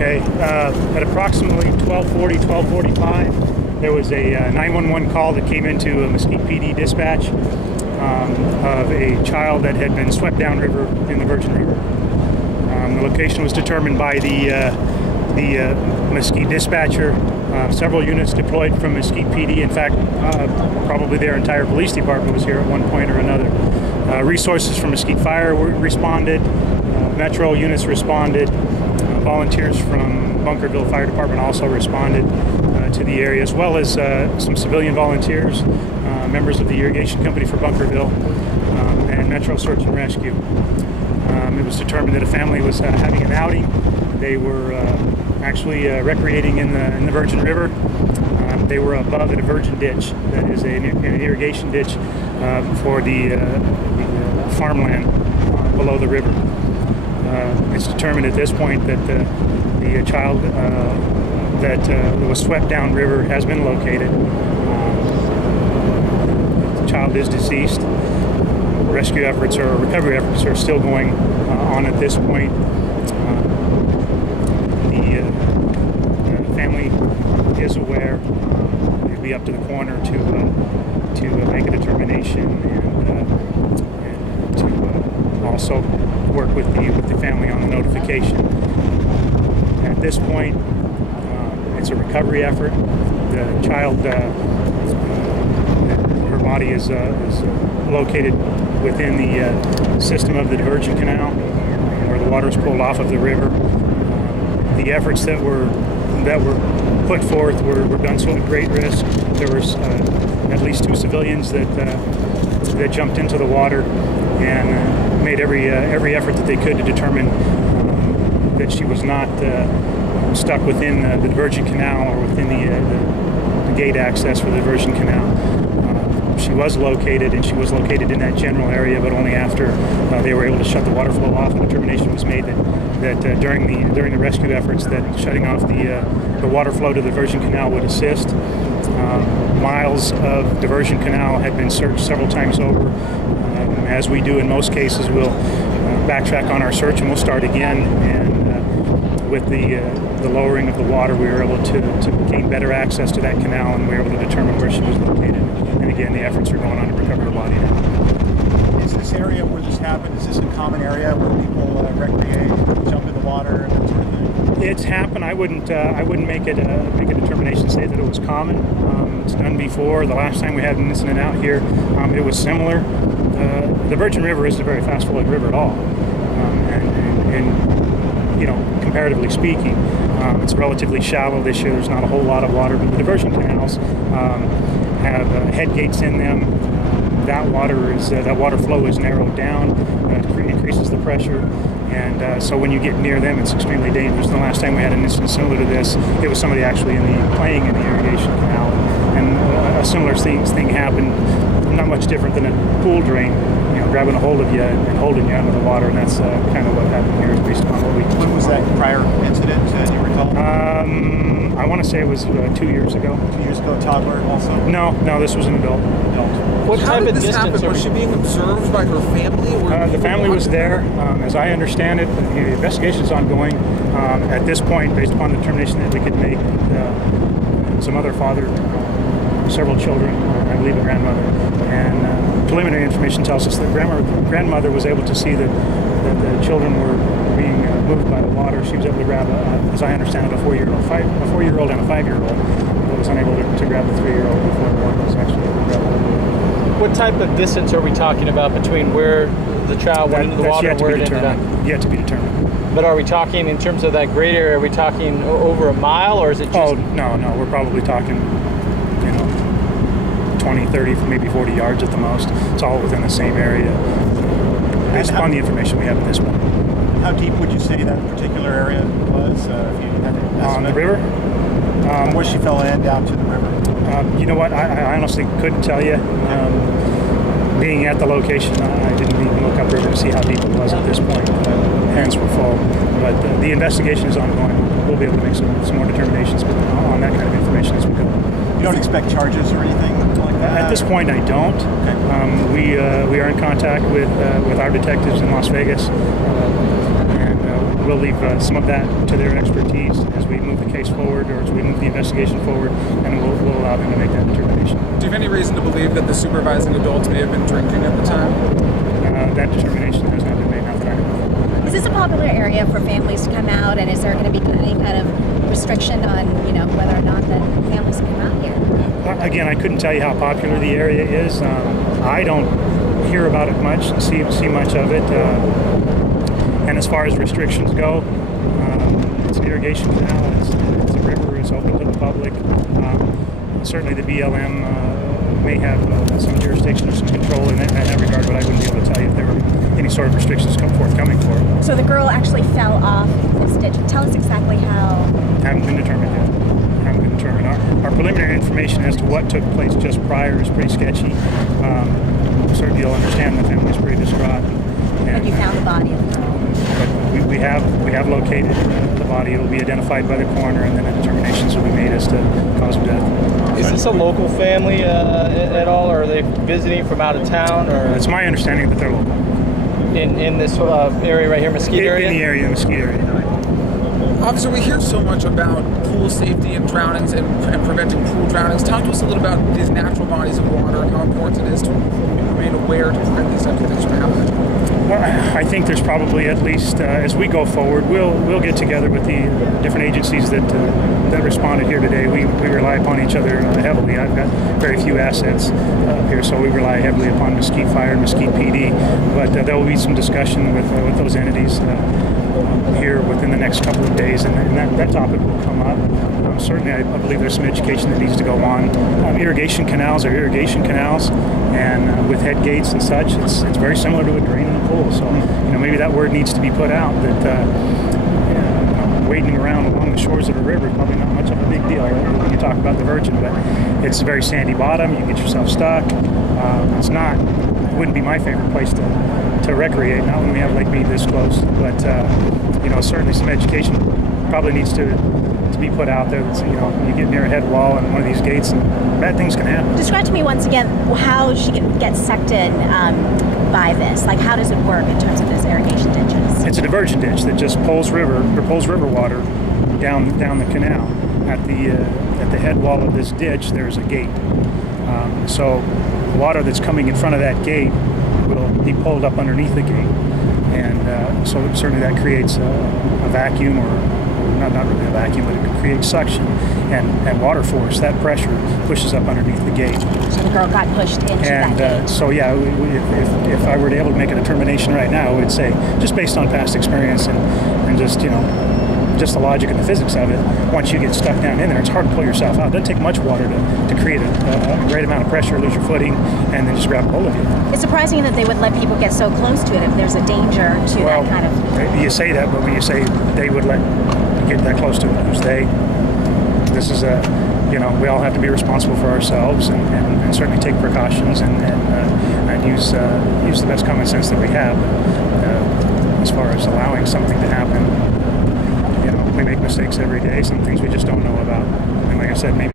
Okay, at approximately 12:40, 12:45, there was a 911 call that came into a Mesquite PD dispatch of a child that had been swept downriver in the Virgin River. The location was determined by the Mesquite dispatcher. Several units deployed from Mesquite PD. In fact, probably their entire police department was here at one point or another. Resources from Mesquite Fire responded. Metro units responded. Volunteers from Bunkerville Fire Department also responded to the area, as well as some civilian volunteers, members of the irrigation company for Bunkerville, and Metro Search and Rescue. It was determined that a family was having an outing. They were actually recreating in the Virgin River. They were above at a virgin ditch, that is an irrigation ditch for the farmland below the river. It's determined at this point that the child that was swept downriver has been located. The child is deceased. Rescue efforts or recovery efforts are still going on at this point. The family is aware. It'll be up to the coroner to make a determination and to also work with the family on the notification. At this point, it's a recovery effort. The child, her body is located within the system of the diversion canal, where the water is pulled off of the river. The efforts that were put forth were done so at great risk. There was at least 2 civilians that jumped into the water and made every effort that they could to determine that she was not stuck within the diversion canal or within the gate access for the diversion canal. She was located, and she was located in that general area, but only after they were able to shut the water flow off. A determination was made that during the rescue efforts, that shutting off the water flow to the diversion canal would assist. Miles of diversion canal had been searched several times over. As we do in most cases, we'll backtrack on our search and we'll start again. And with the lowering of the water, we were able to gain better access to that canal, and we were able to determine where she was located. And again, the efforts are going on to recover her body now. Is this area where this happened, is this a common area where people recreate, jump in the water, and that sort of thing? It's happened. I wouldn't make a determination to say that it was common. It's done before. The last time we had an incident out here, it was similar. The Virgin River isn't a very fast-flowing river at all, and you know, comparatively speaking, it's relatively shallow this year. There's not a whole lot of water, but the diversion canals have head gates in them. That water flow is narrowed down. It increases the pressure, and so when you get near them, it's extremely dangerous. The last time we had an incident similar to this, it was somebody actually playing in the irrigation canal, and a similar thing happened. Not much different than a pool drain, you know, grabbing a hold of you and holding you under the water, and that's kind of what happened here, based on what we. When was that prior incident? Do you recall? I want to say it was 2 years ago. 2 years ago, toddler also? No, this was an adult. What type of distance was she being observed by her family? The family was there. As I understand it, the investigation is ongoing. At this point, based upon the determination that we could make, some other father, several children, I believe a grandmother, and preliminary information tells us that grandmother was able to see that the children were being moved by the water. She was able to grab, as I understand it, a 4-year-old and a 5-year-old, but was unable to grab the 3-year-old before the water was actually able to grab hold. What type of distance are we talking about between where the child went into the water and where it ended up? Yet to be determined. But are we talking, in terms of that gray area, are we talking over a mile, or is it just... Oh, no, we're probably talking, 20, 30, maybe 40 yards at the most. It's all within the same area, based upon the information we have at this point. How deep would you say that particular area was? If you had an estimate? On the river? Where she fell in, down to the river? You know what? I honestly couldn't tell you. Being at the location, I didn't even look upriver to see how deep it was at this point. Hands were full. But the investigation is ongoing. We'll be able to make some more determinations on that kind of information as we go. You don't expect charges or anything like that? At this point, I don't. Okay. We are in contact with our detectives in Las Vegas, and we'll leave some of that to their expertise as we move the case forward, or as we move the investigation forward, and we'll allow them to make that determination. Do you have any reason to believe that the supervising adults may have been drinking at the time? That determination has not been made now that I know. Is this a popular area for families to come out, and is there going to be any kind of restriction on, whether or not the families can come out here? Again, I couldn't tell you how popular the area is. I don't hear about it much and see much of it. And as far as restrictions go, it's an irrigation canal. It's a river. It's open to the public. Certainly, the BLM may have some jurisdiction or some control in that regard, but I wouldn't be able to tell you if there were any sort of restrictions forthcoming for it. So the girl actually fell off this ditch. Tell us exactly how. Haven't been determined yet. Haven't been determined. Our preliminary information as to what took place just prior is pretty sketchy. Certainly, you'll understand the family's pretty distraught. And you found the body of the girl. But we have located the body. It will be identified by the coroner, and then the determinations will be made as to cause of death. Is this a local family at all, or are they visiting from out of town? Or it's my understanding that they're local. In this area right here, Mesquite area? In the area, Mesquite area. Officer, we hear so much about pool safety and drownings and preventing pool drownings. Talk to us a little about these natural bodies of water and how important it is to remain aware to prevent these types of things from happening. I think there's probably, at least as we go forward, we'll get together with the different agencies that responded here today. We rely upon each other heavily. I've got very few assets up here, so we rely heavily upon Mesquite Fire and Mesquite PD. But there will be some discussion with those entities here within the next couple of days, and that topic will come up. Certainly, I believe there's some education that needs to go on. Irrigation canals are irrigation canals, and with head gates and such, it's very similar to a drain in a pool. So, maybe that word needs to be put out that wading around along the shores of a river is probably not much of a big deal when you talk about the Virgin, but it's a very sandy bottom. You get yourself stuck. It wouldn't be my favorite place to recreate, not when we have Lake Mead this close, but certainly some education probably needs to be put out there. That, you get near a head wall and one of these gates, and bad things can happen. Describe to me once again how she gets sucked in by this. Like, how does it work in terms of those irrigation ditches? It's a diversion ditch that just pulls river water down the canal. At the head wall of this ditch, there's a gate. So water that's coming in front of that gate will be pulled up underneath the gate, and so certainly that creates a vacuum, or not really a vacuum, but it can create suction and water force. That pressure pushes up underneath the gate. So the girl got pushed into that gate. So yeah, if I were able to make a determination right now, I would say, just based on past experience and just just the logic and the physics of it, once you get stuck down in there, it's hard to pull yourself out. It doesn't take much water to create a great amount of pressure, lose your footing, and then just grab a hold of you. It's surprising that they would let people get so close to it if there's a danger to that kind of... You say that, but when you say they would let you get that close to it, who's they? This is we all have to be responsible for ourselves and certainly take precautions and use the best common sense that we have. As far as allowing something to happen, we make mistakes every day. Some things we just don't know about. And like I said, maybe